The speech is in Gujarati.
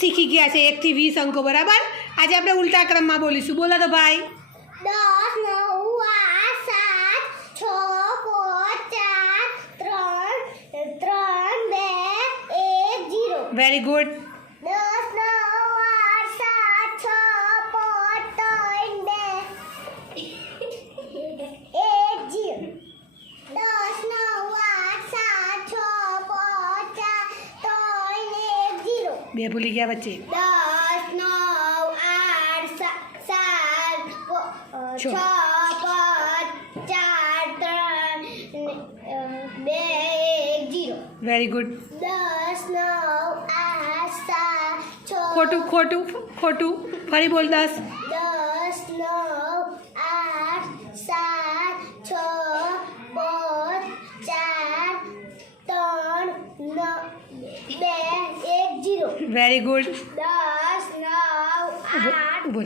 શીખી ગયા છે 1 થી 20 અંકો બરાબર. આજે આપણે ઉલટા ક્રમમાં બોલીશું. બોલો તો ભાઈ. 10 9 8 7 6 5 4 3 2 1 0. Very good. 10 9 8 7 6 5 3 2 1 0. 10 9 8 7 6 5 3 1 0. બે ભૂલી ગયા વચ્ચે. 10 9 8 7 6 5 4 3 2 1 0. Very good. 10 9 8 7 6 ખોટું ખોટું ખોટું ફરી બોલ. 10 10 9 8 7 6 5 4 3 2 1 0. Very good. 10 9 8